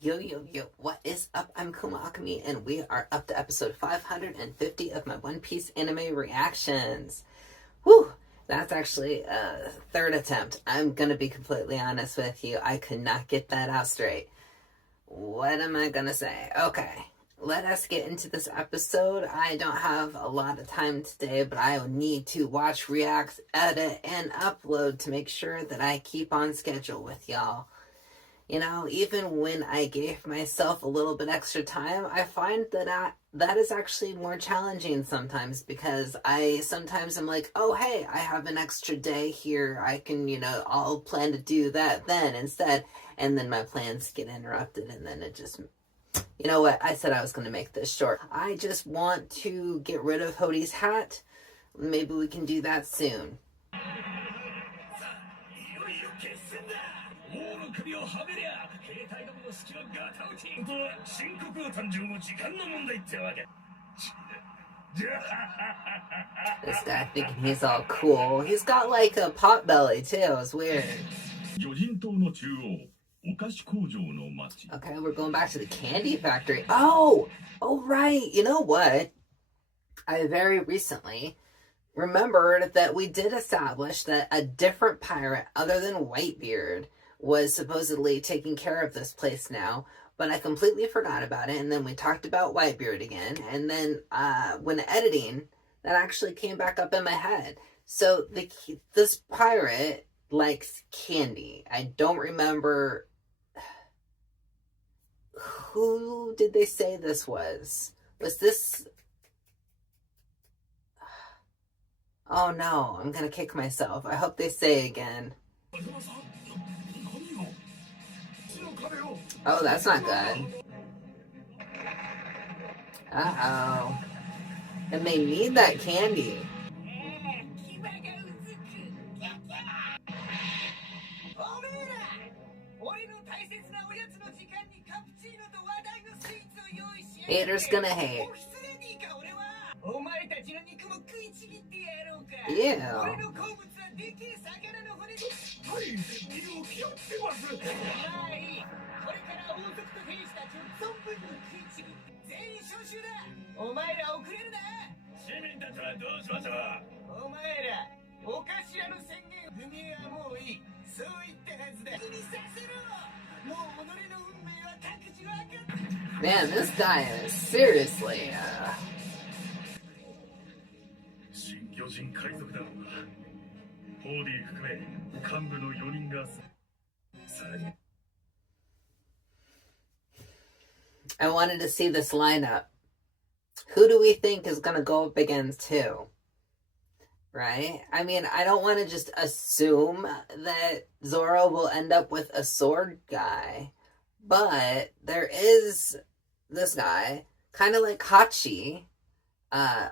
Yo, yo, yo, what is up? I'm Kuma Akami, and we are up to episode 550 of my One Piece anime reactions. Whew, that's actually a third attempt. I'm gonna be completely honest with you. I could not get that out straight. What am I gonna say? Okay, let us get into this episode. I don't have a lot of time today, but I will need to watch, react, edit, and upload to make sure that I keep on schedule with y'all. You know, even when I gave myself a little bit extra time, I find that is actually more challenging sometimes, because I sometimes am like, oh, hey, I have an extra day here. I can, I'll plan to do that then instead. And then my plans get interrupted, and then it just, you know what? I said I was going to make this short. I just want to get rid of Hody's hat. Maybe we can do that soon. This guy thinking he's all cool. He's got like a pot belly too. It's weird. Okay, we're going back to the candy factory. Oh, right. You know what? I very recently remembered that we did establish that a different pirate other than Whitebeard was supposedly taking care of this place now, but I completely forgot about it. And then we talked about Whitebeard again, and then when editing, that actually came back up in my head. So this pirate likes candy. I don't remember who did they say this was. Was this... Oh no, I'm gonna kick myself. I hope they say again. Oh, that's not good. Uh-oh. And they need that candy. Haters gonna hate. Yeah. Man, this guy is seriously, I wanted to see this lineup. Who do we think is going to go up against who? Right? I mean, I don't want to just assume that Zoro will end up with a sword guy, but there is this guy, kind of like Hachi,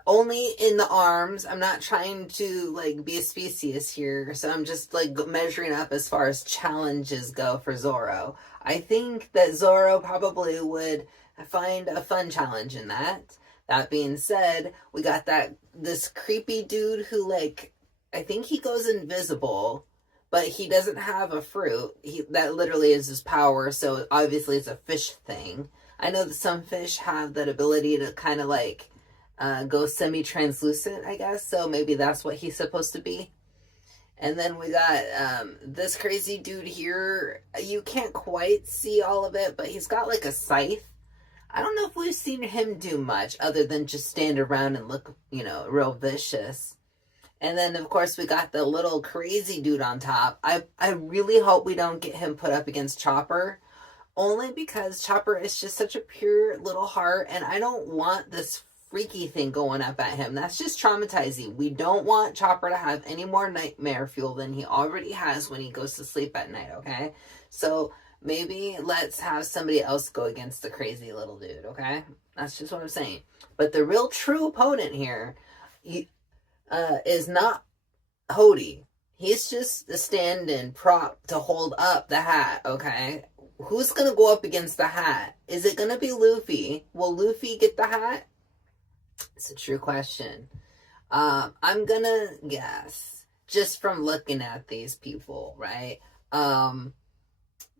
only in the arms. I'm not trying to like be a species here, so I'm just like measuring up as far as challenges go for Zoro. I think that Zoro probably would find a fun challenge in that. That being said, we got this creepy dude who, like, I think he goes invisible, but he doesn't have a fruit. That literally is his power, so obviously it's a fish thing. I know that some fish have that ability to kind of like go semi-translucent, I guess, so maybe that's what he's supposed to be. And then we got this crazy dude here. You can't quite see all of it, but he's got like a scythe. I don't know if we've seen him do much other than just stand around and look, real vicious. And then, of course, we got the little crazy dude on top. I really hope we don't get him put up against Chopper, only because Chopper is just such a pure little heart, and I don't want this freaky thing going up at him. That's just traumatizing. We don't want Chopper to have any more nightmare fuel than he already has when he goes to sleep at night, okay? So maybe let's have somebody else go against the crazy little dude, okay? That's just what I'm saying. But the real true opponent here is not Hody. He's just a stand-in prop to hold up the hat, okay? Who's going to go up against the hat? Is it going to be Luffy? Will Luffy get the hat? It's a true question. I'm going to guess, just from looking at these people, right?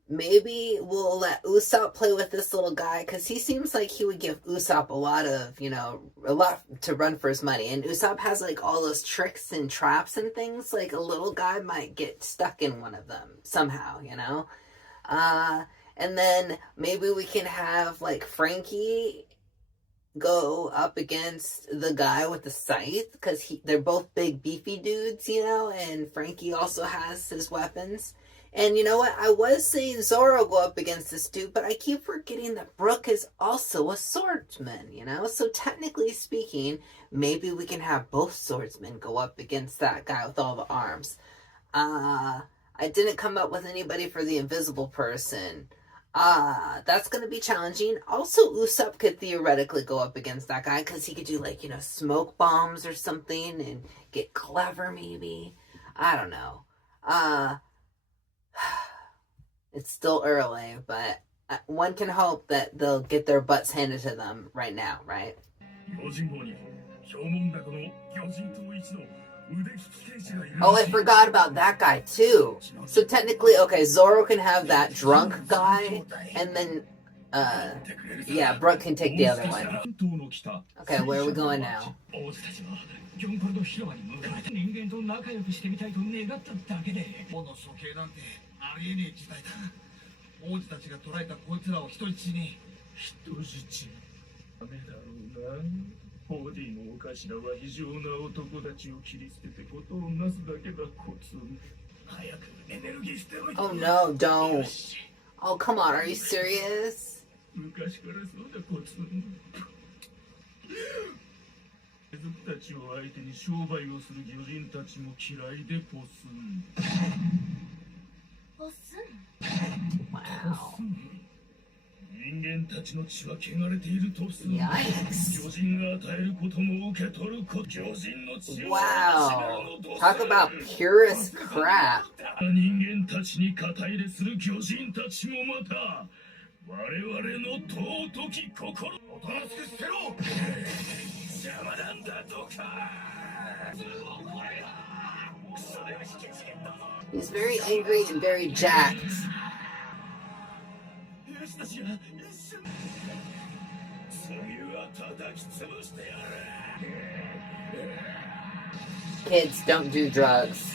maybe we'll let Usopp play with this little guy because he seems like he would give Usopp a lot of, a lot to run for his money. And Usopp has like all those tricks and traps and things. Like a little guy might get stuck in one of them somehow, and then maybe we can have like Frankie go up against the guy with the scythe because they're both big beefy dudes, and Frankie also has his weapons. And you know what? I was saying Zoro go up against this dude, but I keep forgetting that Brook is also a swordsman, So technically speaking, maybe we can have both swordsmen go up against that guy with all the arms. I didn't come up with anybody for the invisible person. That's going to be challenging. Also, Usopp could theoretically go up against that guy because he could do like, smoke bombs or something and get clever maybe. I don't know. It's still early, but one can hope that they'll get their butts handed to them right now, right? Oh, I forgot about that guy too. So technically, okay, Zoro can have that drunk guy, and then, Brook can take the other one. Okay, where are we going now? Oh no, don't. Oh, come on, are you serious? Wow. Yikes. Wow. Talk about purest crap. He's very angry and very jacked. Kids, don't do drugs.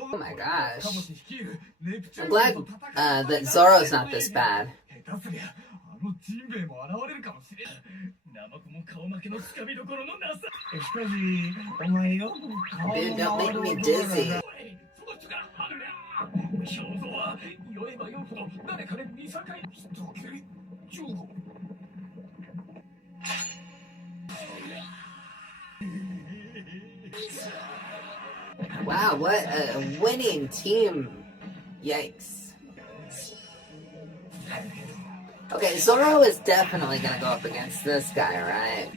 Oh my gosh. I'm glad that Zoro's not this bad. Dude, don't make me dizzy. Wow, what a winning team. Yikes. Okay, Zoro is definitely gonna go up against this guy, right?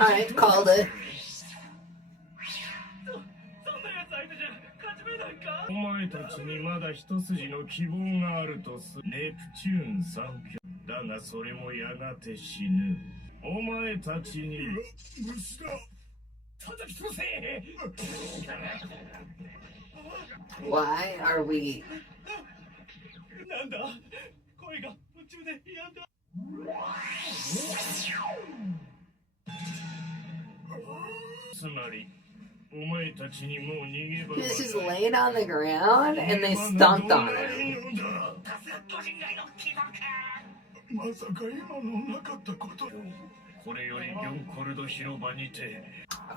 Alright, called it. Why are we... He's just laying on the ground and they stomped on him.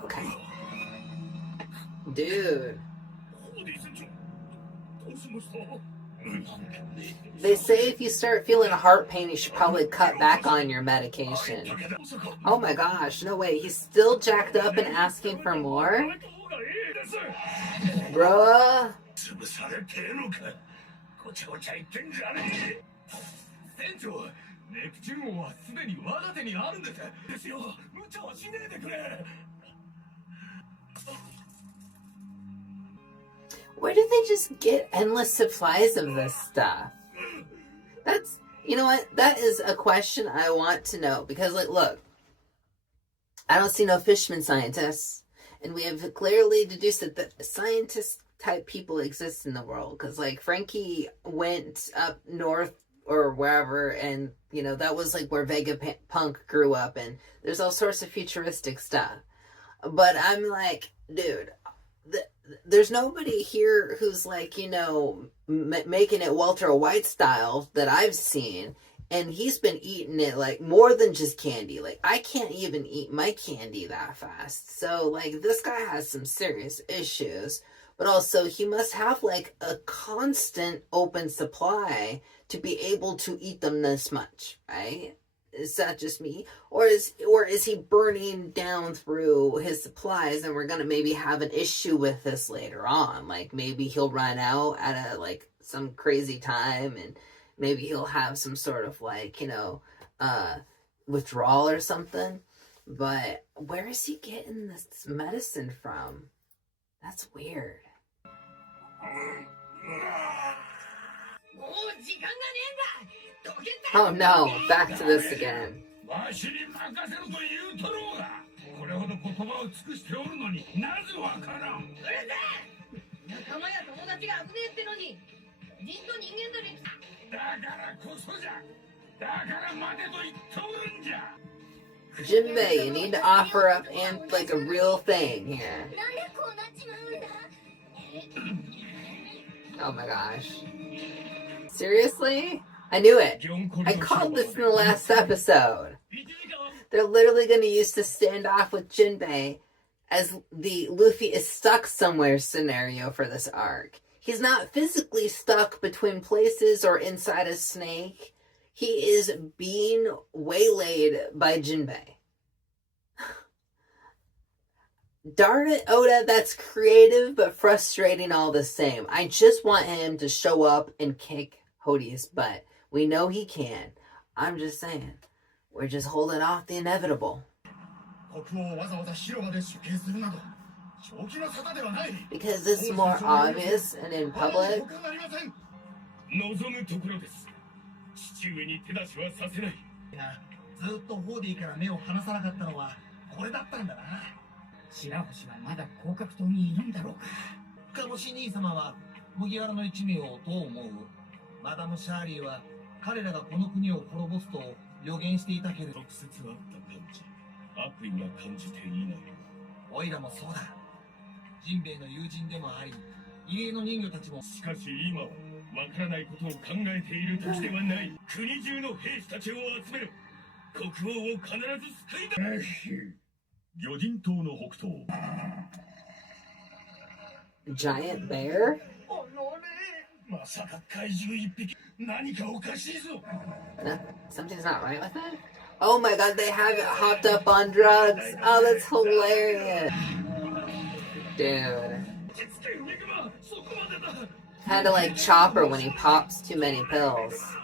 Okay. Dude. They say if you start feeling a heart pain, you should probably cut back on your medication. Oh my gosh, no way. He's still jacked up and asking for more? Bruh. Where do they just get endless supplies of this stuff? That's, you know what? That is a question I want to know. Because, like, look, I don't see no fisherman scientists. And we have clearly deduced that scientist type people exist in the world. Because, like, Frankie went up north or wherever, and, you know, that was, like, where Vegapunk grew up. And there's all sorts of futuristic stuff. But I'm like, dude, there's nobody here who's like, you know, making it Walter White style that I've seen, and he's been eating it like more than just candy. Like, I can't even eat my candy that fast. So, like, this guy has some serious issues, but also he must have like a constant open supply to be able to eat them this much, right? Is that just me? Or is he burning down through his supplies, and we're going to maybe have an issue with this later on? Like, maybe he'll run out at a, like, some crazy time, and maybe he'll have some sort of, like, you know, withdrawal or something. But where is he getting this medicine from? That's weird. Oh no, back to this again. Jinbei, you need to offer up and like a real thing here. Oh my gosh. Seriously? I knew it. I called this in the last episode. They're literally going to use the standoff with Jinbei as the Luffy is stuck somewhere scenario for this arc. He's not physically stuck between places or inside a snake. He is being waylaid by Jinbei. Darn it, Oda, that's creative but frustrating all the same. I just want him to show up and kick Hodie's butt. We know he can. I'm just saying, we're just holding off the inevitable. Because this is more obvious and in public. Giant bear? No, something's not right with it? Oh my god, they have it hopped up on drugs. Oh, that's hilarious. Dude. Kinda like Chopper when he pops too many pills.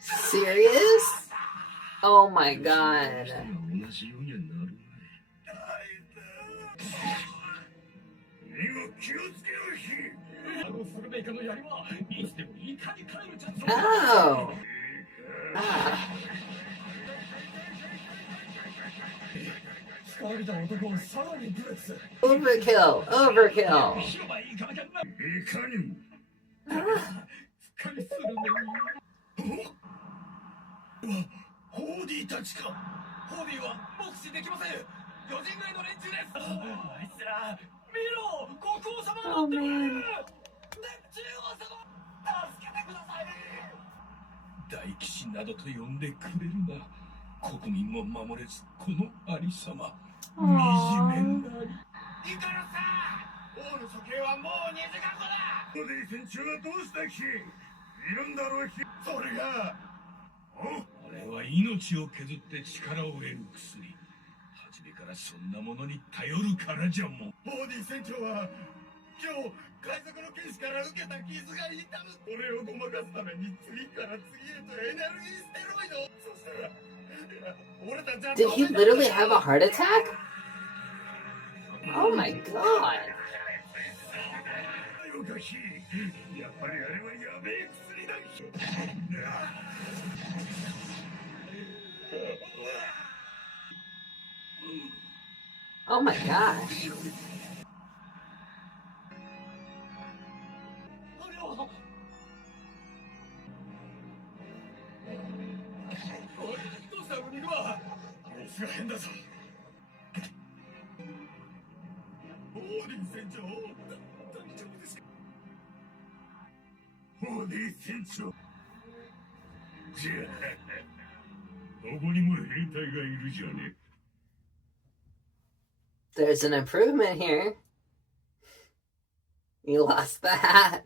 Serious? Oh my god. Oh. Ah. Overkill! Overkill! Ah. ホーディたちか。ホーディは目視できません。4人組の連中です。あいつら見ろ、国王様が乗ってくる。ネプチューン王様、助けてください。大騎士などと呼んでくれるな。国民も守れず、このありさま、惨めなり。イカロさん、王の処刑はもう2時間後だ。ホーディ船長はどうしたキ？いるんだろうキ？それがあれは命を削って力を得る薬。初めからそんなものに頼るからじゃもん。ホーディ船長は今日海賊の剣士から受けた傷が痛む。俺をごまかすために次から次へとエネルギーステロイド。そしたら俺たちは Did he literally have a heart attack? Oh my god. やっぱりあれはやべえ薬だ。Oh my gosh. どうしたウニグマ？様子が変だぞ。オーディン船長、大丈夫ですか？オーディン船長。じゃあ、どこにも兵隊がいるじゃね。There's an improvement here. You lost the hat.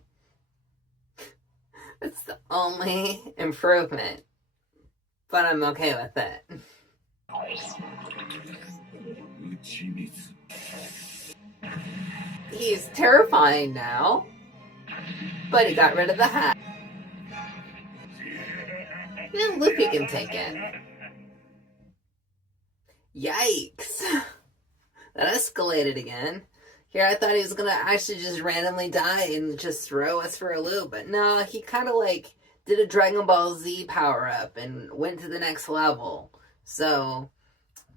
That's the only improvement. But I'm okay with it. He's terrifying now. But he got rid of the hat. And Luffy can take it. Yikes. That escalated again. Here I thought he was gonna actually just randomly die and just throw us for a loop. But no, he kind of like did a Dragon Ball Z power-up and went to the next level. So,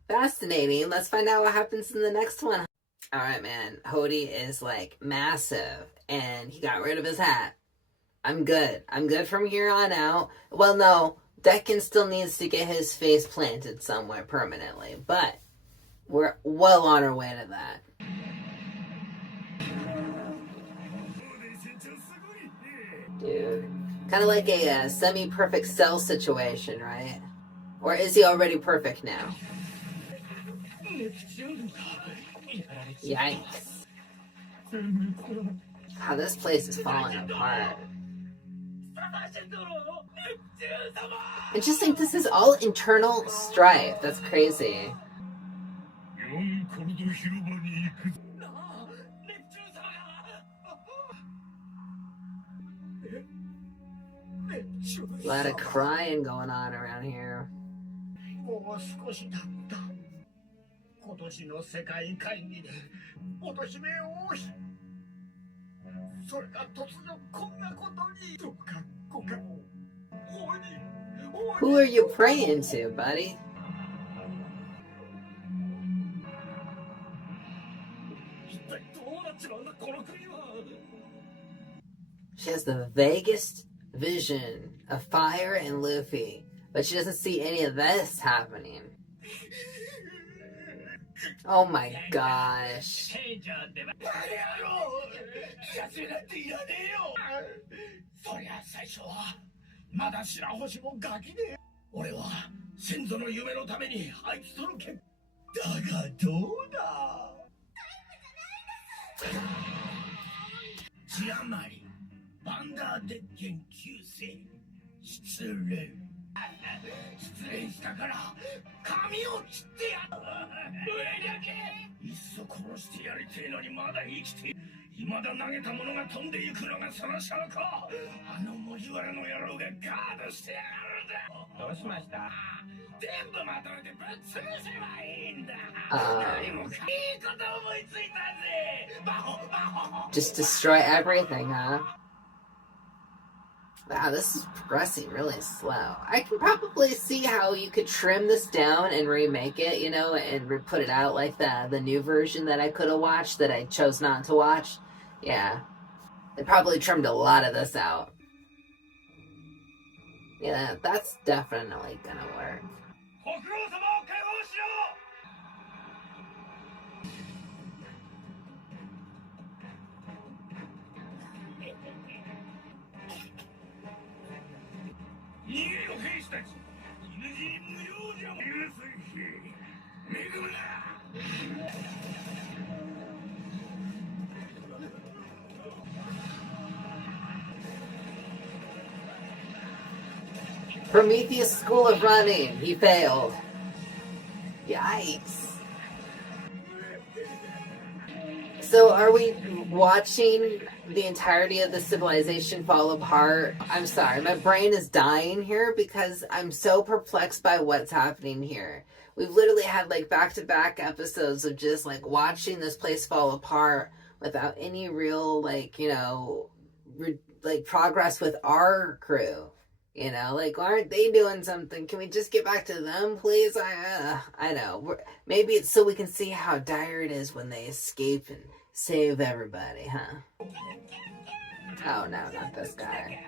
fascinating. Let's find out what happens in the next one. Alright, man. Hody is like massive and he got rid of his hat. I'm good. I'm good from here on out. Well, no. Dekken still needs to get his face planted somewhere permanently. But we're well on our way to that. Dude. Kind of like a semi-perfect Cell situation, right? Or is he already perfect now? Yikes. Wow, this place is falling apart. I just think this is all internal strife. That's crazy. A lot of crying going on around here. もう少しだった。今年の世界会議で貶め王妃。それが突如こんなことに。どうかご加護。Who are you praying to, buddy? She has the vaguest vision of Fire and Luffy, but she doesn't see any of this happening. Oh my gosh. Just destroy everything, huh? Wow, this is progressing really slow. I can probably see how you could trim this down and remake it, you know, and put it out like the new version that I could have watched that I chose not to watch. Yeah, they probably trimmed a lot of this out. Yeah, that's definitely gonna work. Prometheus School of Running. He failed. Yikes. So are we watching the entirety of the civilization fall apart? I'm sorry, my brain is dying here because I'm so perplexed by what's happening here. We've literally had like back-to-back episodes of just like watching this place fall apart without any real like, you know, like progress with our crew. You know, like, aren't they doing something? Can we just get back to them, please? I know. Maybe it's so we can see how dire it is when they escape and save everybody, huh? Oh, no, not this guy.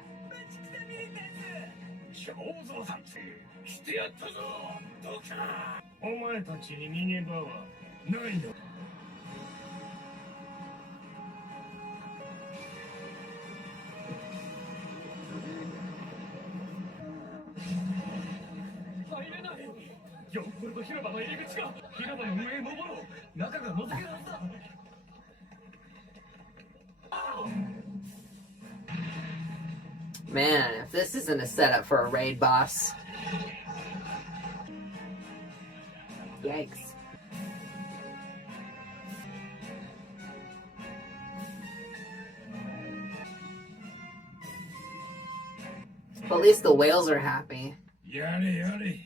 Man, if this isn't a setup for a raid boss. Yikes. Well, at least the whales are happy. やれやれ、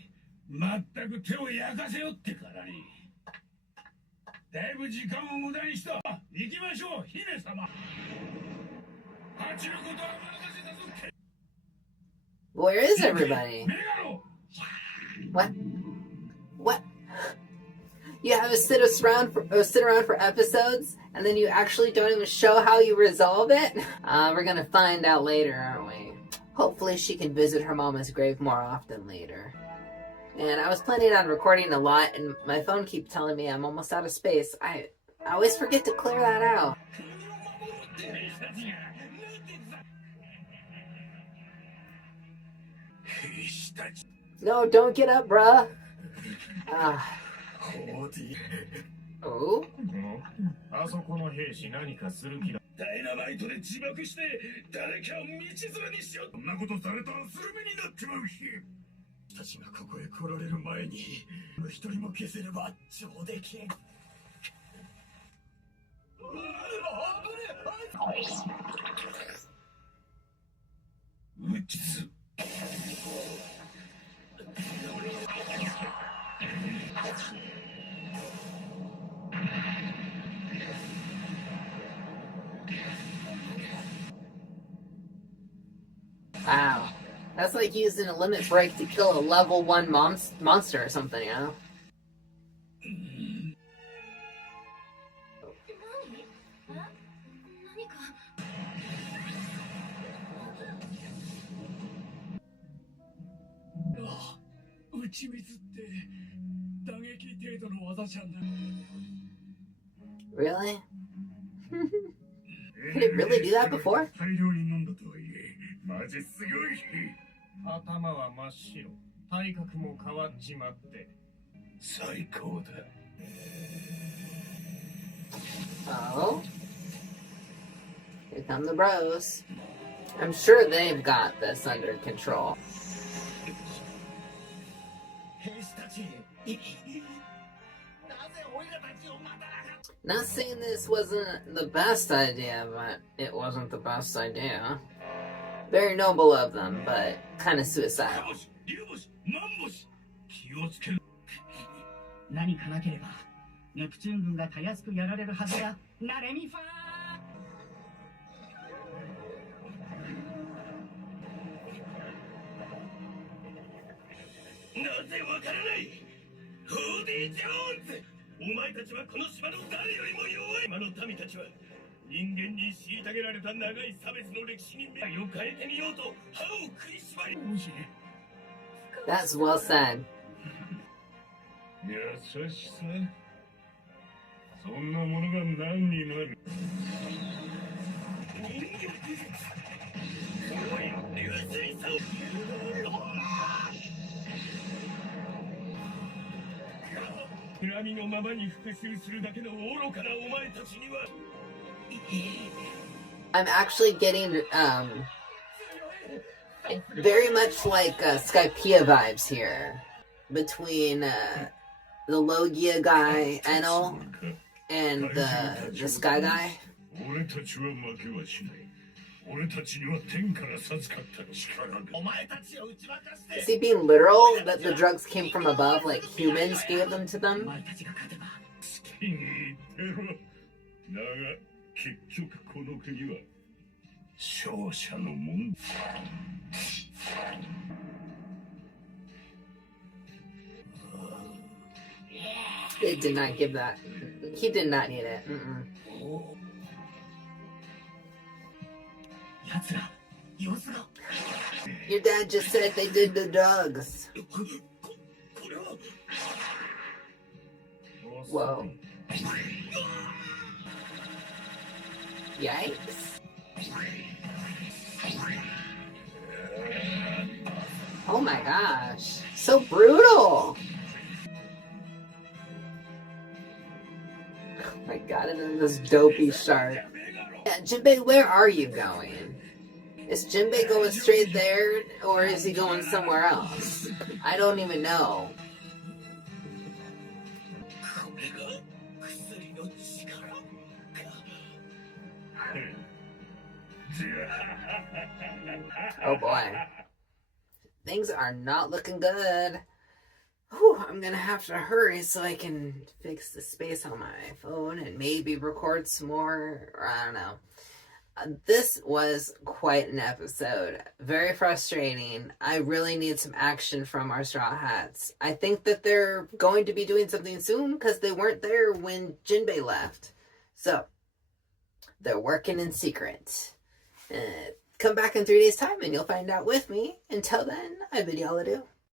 まったく手を焼かせよってからに。だいぶ時間を無駄にした。行きましょう、姫様。8のことは任せたぞ。Where is everybody? What? What? You have to sit around for episodes, and then you actually don't even show how you resolve it? We're gonna find out later, aren't we? Hopefully she can visit her mama's grave more often later. And I was planning on recording a lot, and my phone keeps telling me I'm almost out of space. I always forget to clear that out. No, don't get up, bruh. Oh? あそこの兵士何かする気だ。ダイナマイトで自爆して誰かを道連れにしよう。そんなことされたらスルメになってまうし。たちがここへ来られる前に一人も消せれば上出来。うちず。Wow. That's like using a limit break to kill a level 1 monster or something, you know? Really? Could it really do that before? マジすごい。頭は真っ白、体格も変わっちまって。最高だ。Oh? Here come the bros. I'm sure they've got this under control. Not saying this wasn't the best idea, but it wasn't the best idea. Very noble of them, but kind of suicidal. 何かなければネプチューン軍がたやすくやられるはずだ。ナレミファーぜわからない。ホーディ・ジョーンズ、お前たちはこの島の誰よりも弱い。島の民たちは人間に虐げられた長い差別の歴史に未来を変えてみようと歯を食いしばり。 That's well said. 優しさ、そんなものが何にもある。人力すごい流水さを恨みのままに復讐するだけの愚かなお前たちには。 I'm actually getting very much like Skypiea vibes here between the Logia guy Enel and the Sky guy. 俺たちは負けはしない。俺たちには天から授かった力が。お前たちを打ち負かして。 Is he being literal that the drugs came from above, like humans gave them to them? 好きに言ってろ。だが結局この国は勝者のもん。 They did not give that. He did not need it. Mm-mm. Your dad just said they did the drugs. Whoa. Yikes. Oh my gosh. So brutal. Oh my god, and then this dopey shark. Yeah, Jinbei, where are you going? Is Jinbei going straight there, or is he going somewhere else? I don't even know. Oh boy. Things are not looking good. Whew, I'm gonna have to hurry so I can fix the space on my phone and maybe record some more, or I don't know. This was quite an episode. Very frustrating. I really need some action from our Straw Hats. I think that they're going to be doing something soon because they weren't there when Jinbei left. So, they're working in secret. Come back in 3 days' time and you'll find out with me. Until then, I bid y'all adieu.